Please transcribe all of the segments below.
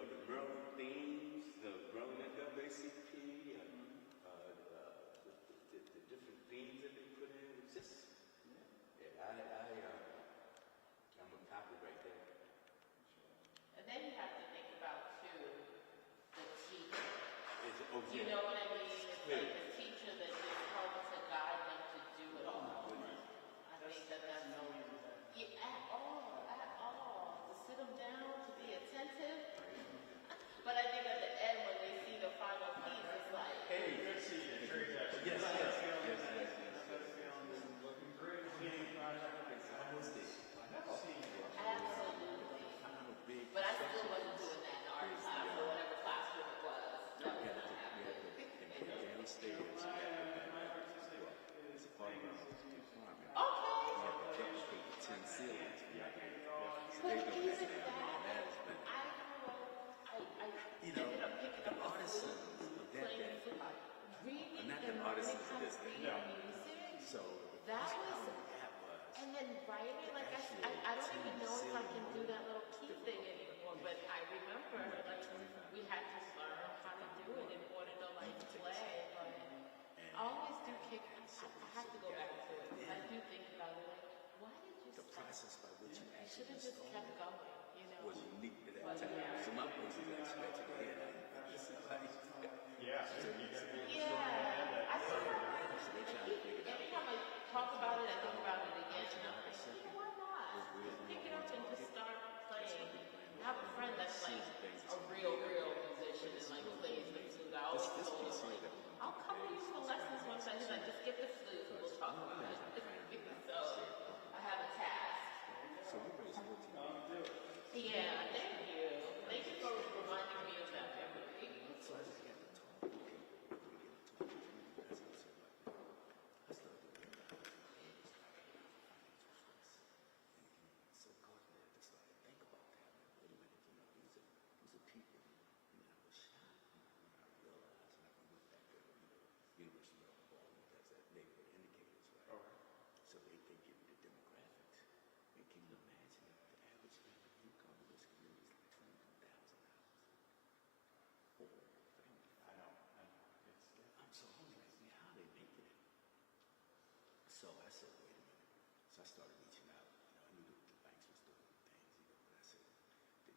know, the Maryland themes, the Maryland NAACP, the different themes that they put in. It's just, I'm a copyright there. And then you have to think about, too, the teacher. You Yeah. know what I mean? It's like the teacher that just helps to guide them to do it all. I think that's no easy. At all. To sit them down, to be attentive. But I think at the end, when they see the final piece, it's like, hey, good to see you. Yes. Looking great. absolutely. But I still wasn't doing that in art class or whatever classroom it was. That was not happening. Downstairs, it's a part of our department. Okay. You have to demonstrate the 10 ceilings. But even that, I ended up picking up the flute, playing the flute. Reading Not the artisans of this thing. music. So That was, and then writing, like I don't even know if I can do that little key thing anymore, but I remember, like, we had to learn how to do it in order to, like, play, but I always do kick, I have to go back to it, because I do think about it, like, why did you the process by which you I should actually have just kept going, you know? was unique at that time. So my voice is like scratching the head. Yeah. I feel like anytime I talk about it, I think about it again, and I'm like, why not? Just pick it up and just start playing. I have a friend that's like a real musician and like plays the flute. I always told him, like, I'll come to you for lessons one time. He's like, just get the flute and we'll talk about it. So I have a task. So we raised 14 million. Yeah, thank you. Thank you for reminding me of that memory. So I just got to talk to people. I started doing so confident to start to think about that. Wait a minute, these are people. I was shocked when I realized, and I went back to University of Baltimore, that's that neighborhood indicators, right? Okay. So they give you the demographics. And can you imagine if the average family income in this community is like $22,000? I know. So I was like, man, how are they making it? So I said, wait a minute. So I started reaching out. I knew the banks was doing things, but I said,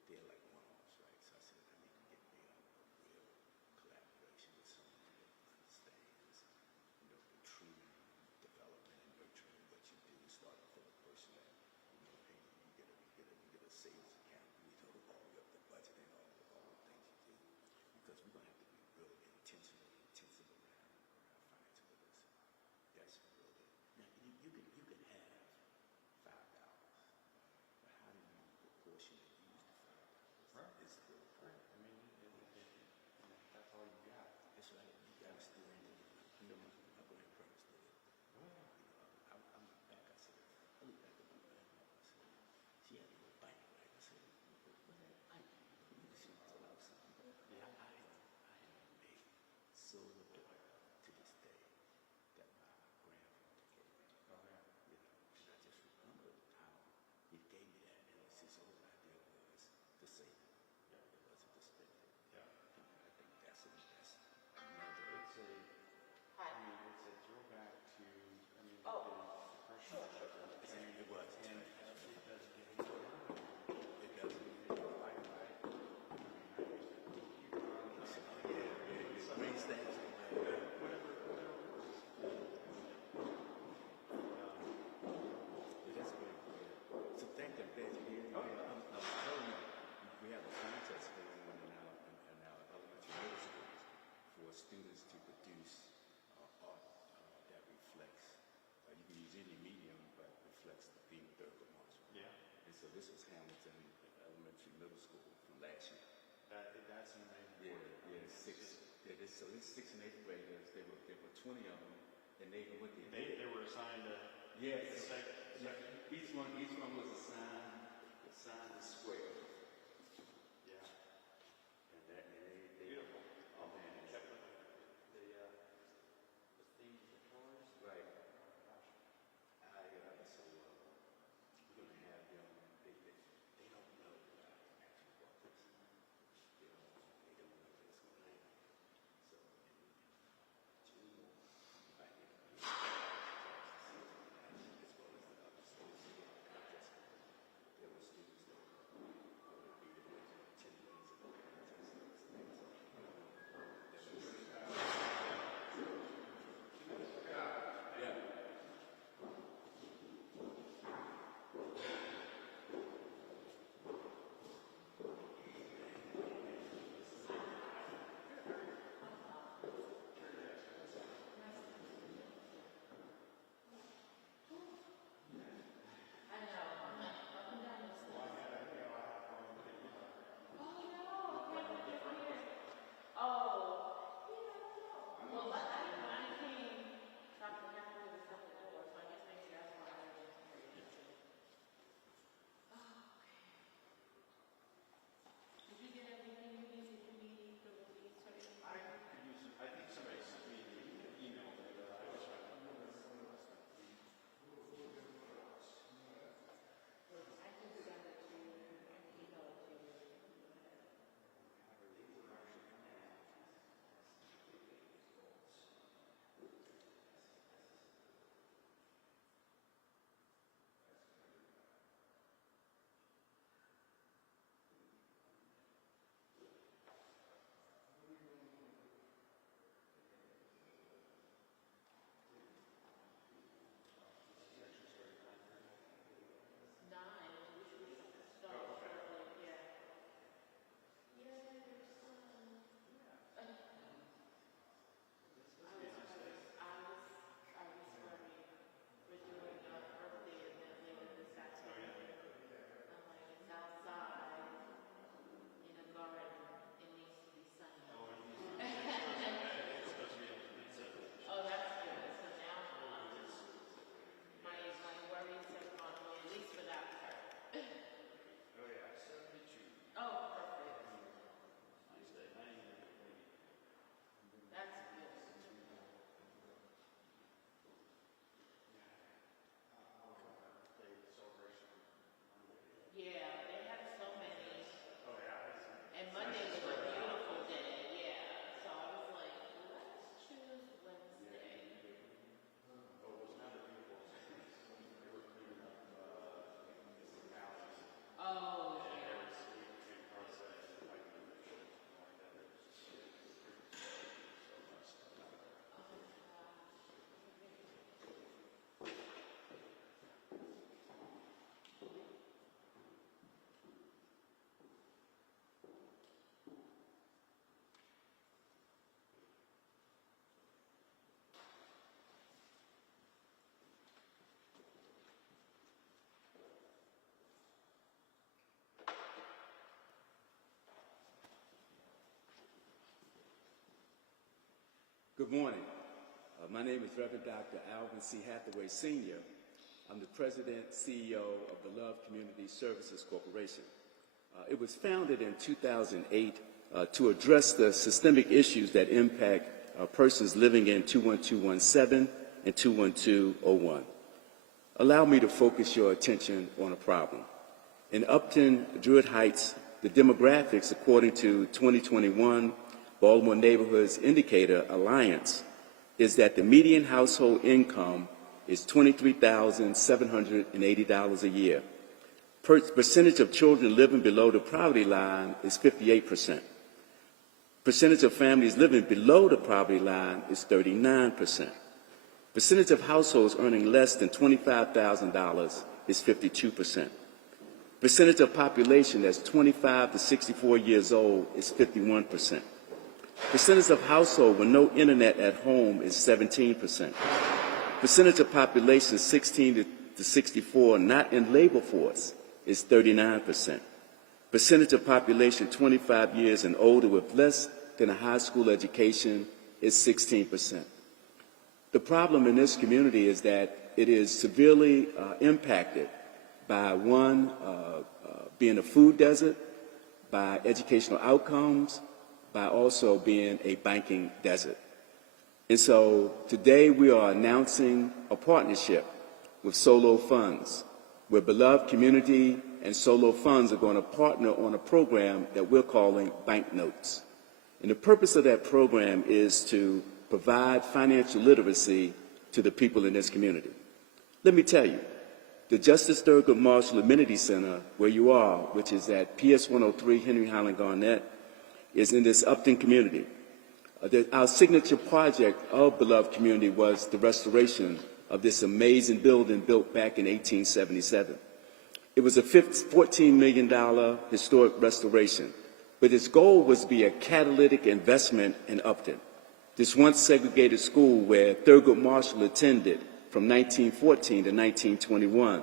they're like one-offs, right? So I said, I need to get me a real collaboration with someone that understands, the true development and nurturing what you do, starting from the person that, hey, you get a savings account, all the way up the budget and all the things you do. Because we're going to have to be really intensive around financial literacy. That's really, now you can have $5, but how do you proportionally use the $5? Right. It's still Right. I mean, that's all you got. That's right. You got to still my grandparents did it. I'm back. I said, I look back at my grandmother. I said, she had a little bike, right? I said, what's that bike? She was talking about something. Yeah. I am made so loyal to this day that my grandfather gave me. Oh, yeah. And I just remember how he gave me that, and his whole idea was to save it. Yeah. It wasn't to spend it. Yeah. And I think that's another. It's a throwback to, the first It was. And it does give you It doesn't. Green stamps. That's great. So thank them, Betty. I'm telling you, we have a contest going on in our elementary middle schools for students to produce art that reflects. You can use any medium, but reflects the theme of Thurgood Marshall. Yeah. And so this was Hamilton Elementary Middle School from last year. That's amazing. So it's 6th and 8th graders. There were 20 of them, and they were assigned to. Yes. Each one was assigned a square. Yeah. And they Beautiful. Oh man. The themes, the colors. Right. So we're gonna have them. They don't know that I actually bought this. Good morning. My name is Reverend Dr. Alvin C. Hathaway, Sr. I'm the President, CEO of the Love Community Services Corporation. It was founded in 2008 to address the systemic issues that impact persons living in 21217 and 21201. Allow me to focus your attention on a problem. In Upton, Druid Heights, the demographics, according to 2021 Baltimore Neighborhoods Indicator Alliance, is that the median household income is $23,780 a year. Percentage of children living below the poverty line is 58%. Percentage of families living below the poverty line is 39%. Percentage of households earning less than $25,000 is 52%. Percentage of population that's 25 to 64 years old is 51%. Percentage of household with no internet at home is 17%. Percentage of population 16 to 64 not in labor force is 39%. Percentage of population 25 years and older with less than a high school education is 16%. The problem in this community is that it is severely impacted by one, being a food desert, by educational outcomes, by also being a banking desert. And so today we are announcing a partnership with Solo Funds, where Beloved Community and Solo Funds are going to partner on a program that we're calling Banknotes. And the purpose of that program is to provide financial literacy to the people in this community. Let me tell you, the Justice Thurgood Marshall Amenity Center, where you are, which is at PS 103 Henry Highland Garnett, is in this Upton community. Our signature project of Beloved Community was the restoration of this amazing building built back in 1877. It was a $14 million historic restoration, but its goal was to be a catalytic investment in Upton, this once segregated school where Thurgood Marshall attended from 1914 to 1921.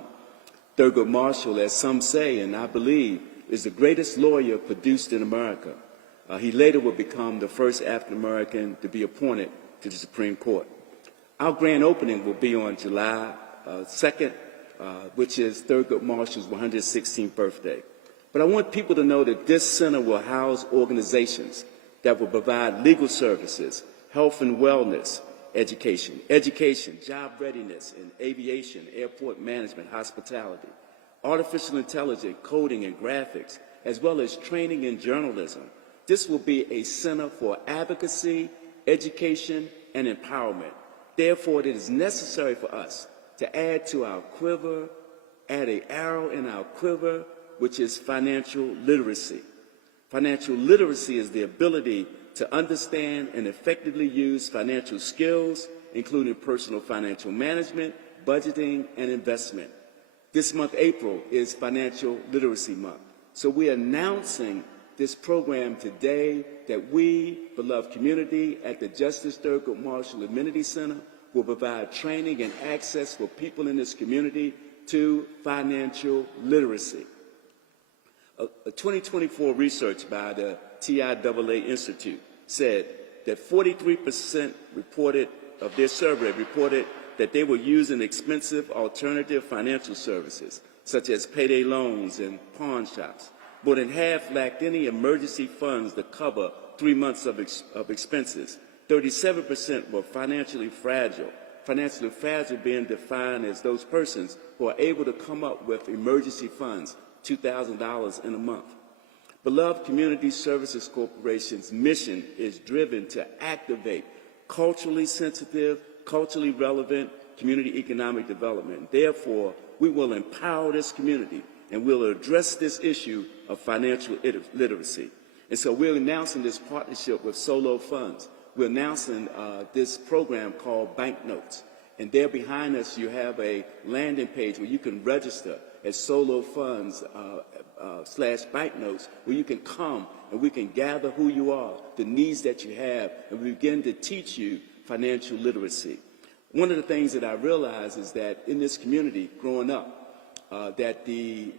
Thurgood Marshall, as some say, and I believe, is the greatest lawyer produced in America. He later would become the first African-American to be appointed to the Supreme Court. Our grand opening will be on July 2nd, which is Thurgood Marshall's 116th birthday. But I want people to know that this center will house organizations that will provide legal services, health and wellness, education, job readiness in aviation, airport management, hospitality, artificial intelligence, coding and graphics, as well as training in journalism. This will be a center for advocacy, education, and empowerment. Therefore, it is necessary for us to add to our quiver, add an arrow in our quiver, which is financial literacy. Financial literacy is the ability to understand and effectively use financial skills, including personal financial management, budgeting, and investment. This month, April, is Financial Literacy Month. So we're announcing this program today that we, Beloved Community, at the Justice Thurgood Marshall Amenity Center, will provide training and access for people in this community to financial literacy. A 2024 research by the TIAA Institute said that 43% of their survey reported that they were using expensive alternative financial services, such as payday loans and pawn shops. More than half lacked any emergency funds to cover 3 months of expenses. 37% were financially fragile. Financially fragile being defined as those persons who are able to come up with emergency funds, $2,000 in a month. Beloved Community Services Corporation's mission is driven to activate culturally sensitive, culturally relevant community economic development. Therefore, we will empower this community and we'll address this issue of financial literacy. And so we're announcing this partnership with Solo Funds. We're announcing this program called Banknotes. And there behind us, you have a landing page where you can register at Solo Funds /Banknotes, where you can come and we can gather who you are, the needs that you have, and we begin to teach you financial literacy. One of the things that I realize is that in this community, growing up, that the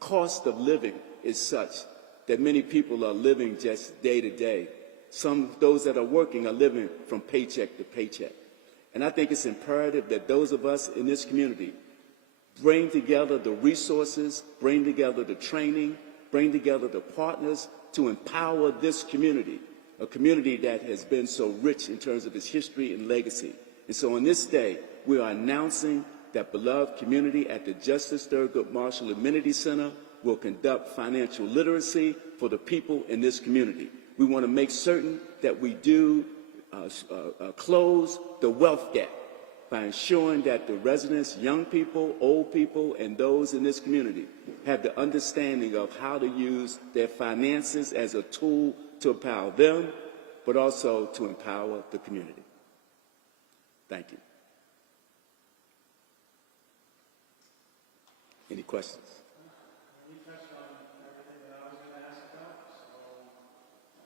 cost of living is such that many people are living just day to day. those that are working are living from paycheck to paycheck. And I think it's imperative that those of us in this community bring together the resources, bring together the training, bring together the partners to empower this community, a community that has been so rich in terms of its history and legacy. And so on this day, we are announcing that beloved community at the Justice Thurgood Marshall Amenity Center will conduct financial literacy for the people in this community. We want to make certain that we do close the wealth gap by ensuring that the residents, young people, old people, and those in this community have the understanding of how to use their finances as a tool to empower them, but also to empower the community. Thank you. Any questions? You touched on everything that I was going to ask about, so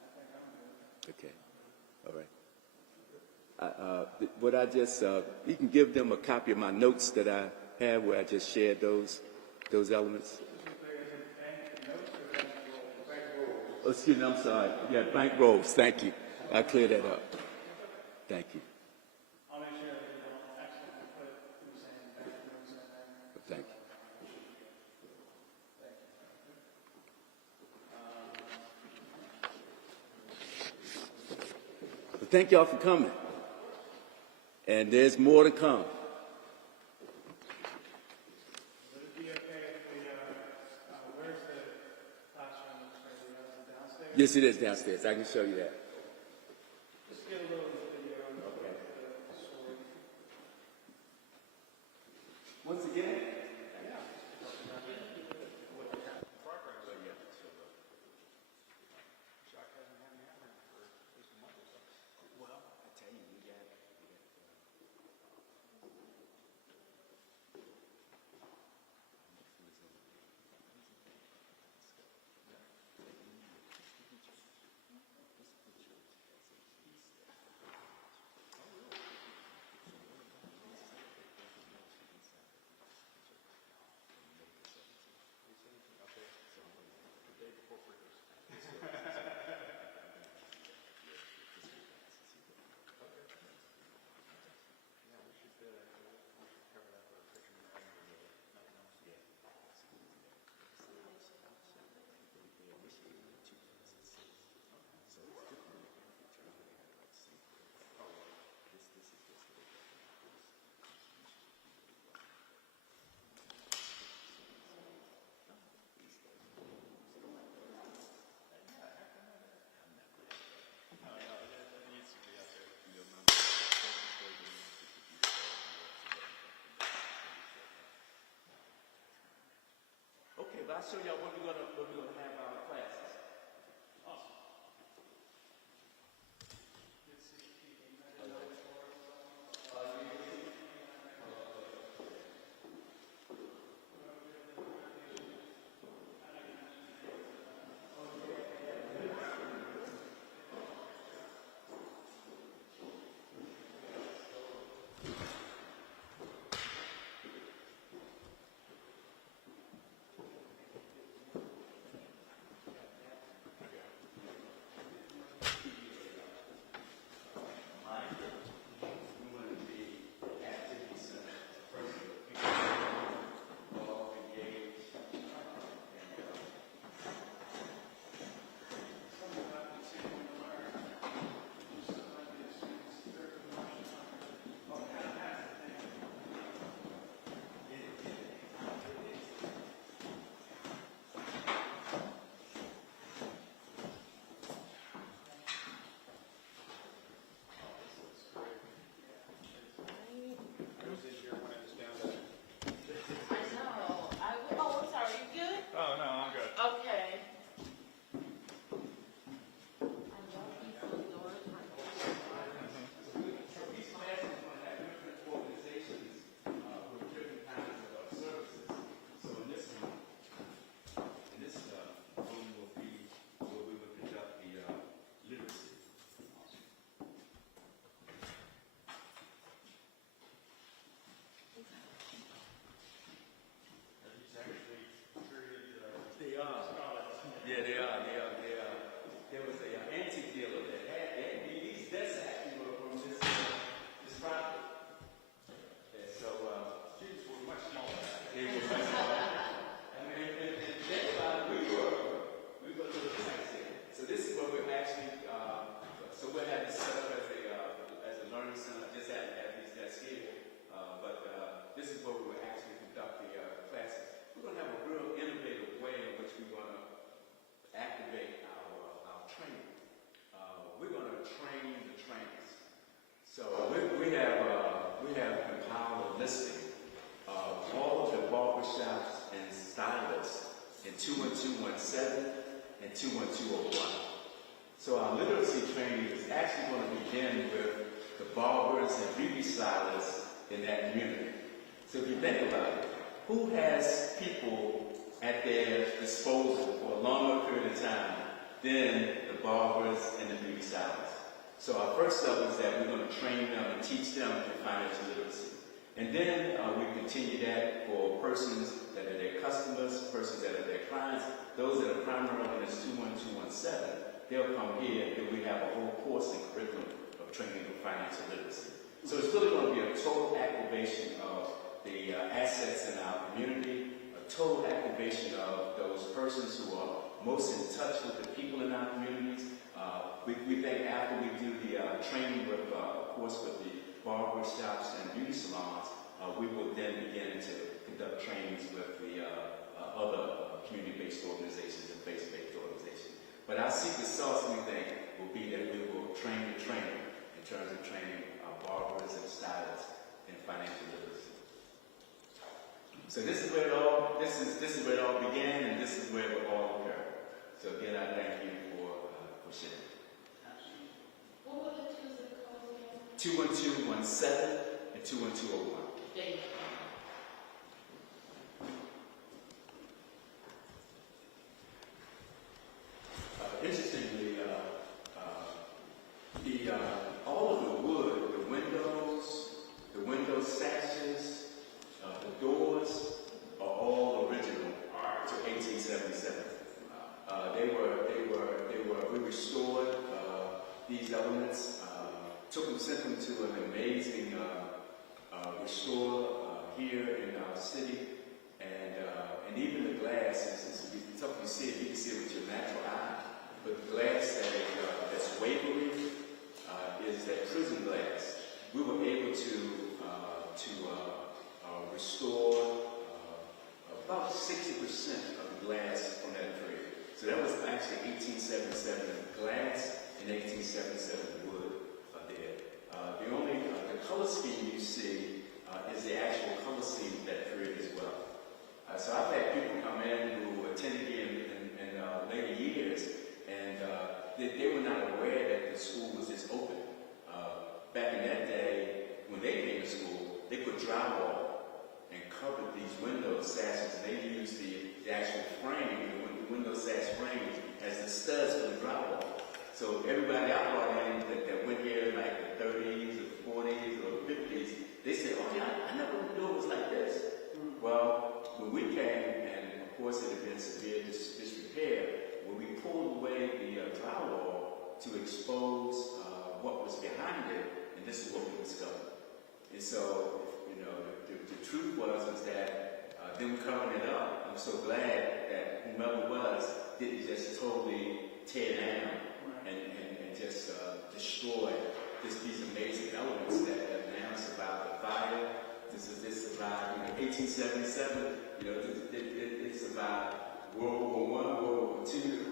I think I'm good. Okay. All right. What I just, you can give them a copy of my notes that I have where I just shared those elements. Oh, excuse me, I'm sorry. Yeah, bank rolls. Thank you. I'll clear that up. Thank you. I'll make sure that you don't accidentally put you saying bank notes in there. Thank you. Well, thank y'all for coming. And there's more to come. Would it be okay if we, where's the classroom? Downstairs? Yes, it is downstairs. I can show you that. Just get a little video on the story. Once again, okay, but I'll show y'all what we're gonna have our classes. They are. Yeah, they are. There was an antique dealer that had 21217 and 21201. So our literacy training is actually going to begin with the barbers and beauty stylists in that community. So if you think about it, who has people at their disposal for a longer period of time than the barbers and the beauty stylists? So our first step is that we're going to train them and teach them the financial literacy. And then we continue that for persons that are their customers, persons that are their clients, those that are primarily in this 21217. They'll come here and we have a whole course and curriculum of training for financial literacy. So it's really going to be a total activation of the assets in our community, a total activation of those persons who are most in touch with the people in our communities. We think after we do the training with, of course, with the barber shops and beauty salons, we will then begin to conduct trainings with the other community-based organizations and faith-based organizations. But our secret sauce, we think, will be that we will train the trainer in terms of training our barbers and stylists in financial literacy. So this is where it all began, and this is where it will all occur. So again, I thank you for sharing. What were the two zip codes again? 21217 and 21201. Date. Interestingly, all of the wood, the window sashes, the doors are all original to 1877. We restored these elements, sent them to an amazing restore here in our city, and even the glass, it's tough to see it, you can see it with your natural eye, but the glass that's wavery is that prison glass. We were able to restore about 60% of the glass from that period. So that was actually 1877 glass and 1877 wood there. The color scheme you see is the actual color scheme of that period as well. So I've had people come in who attended here in later years, and they were not aware that the school was just open. Back in that day, when they came to school, they put drywall and covered these window sashes, and they used the actual frame, the window sash frames, as the studs for the drywall. So everybody I brought in that went here in like the 30s or 40s or 50s, they said, oh yeah, I never knew it was like this. Well, when we came, and of course it had been severe disrepair, when we pulled away the drywall to expose what was behind it, and this is what we discovered. And so, the truth was that them covering it up, I'm so glad that whomever it was didn't just totally tear down and just destroy these amazing elements that now survived the fire. This survived 1877. It survived World War I, World War II.